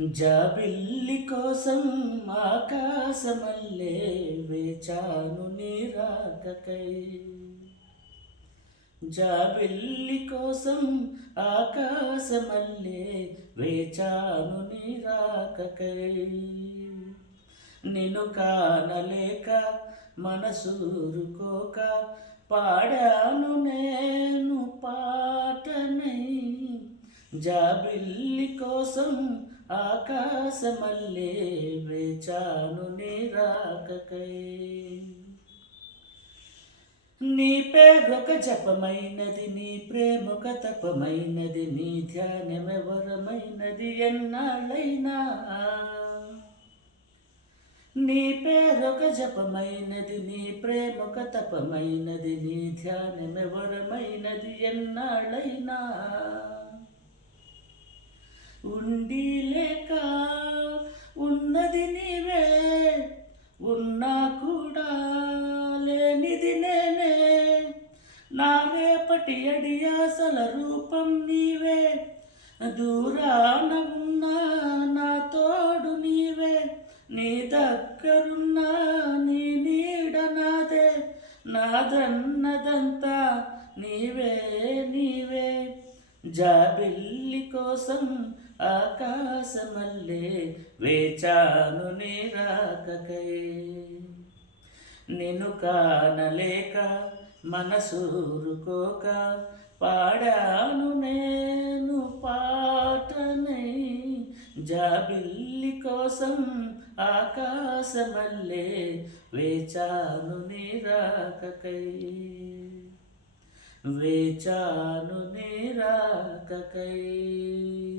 జాబిల్లి కోసం ఆకాశమల్లే వేచాను నీ రాకకై. జాబిల్లి కోసం ఆకాశమల్లే వేచాను నీ రాకకై. నిన్ను కానలేక మనసూరుకోక పాడాను నేను పాటనై. జాబిల్లి కోసం ఆకాశమల్లే వేచాను నీ రాకకై. నీ పేరొక జపమైనది, నీ ప్రేమొక తపమైనది, నీ ధ్యానమెవరమైనది ఎన్నాళ్ళైనా. నీ పేరొక జపమైనది, నీ ప్రేమొక తపమైనది, నీ ధ్యానమెవరమైనది ఎన్నాళ్ళైనా. ఉండి లేక ఉన్నది నీవే, ఉన్నా కూడా లేనిది నేనే. నా రేపటి అడియాసల రూపం నీవే, దూరాన ఉన్నా నా తోడు నీవే. నీ దగ్గరున్నా నీ నీడ నాదే, నాదన్నదంతా నీవే నీవే. జాబిల్లి కోసం ఆకాశమల్లే వేచాను నీ రాకకై. నిన్ను కానలేక మనసూరుకోక పాడాను నేను పాటనై. జాబిల్లి కోసం ఆకాశమల్లే వేచాను నీ రాకకై. వేచాను నీ రాకకై.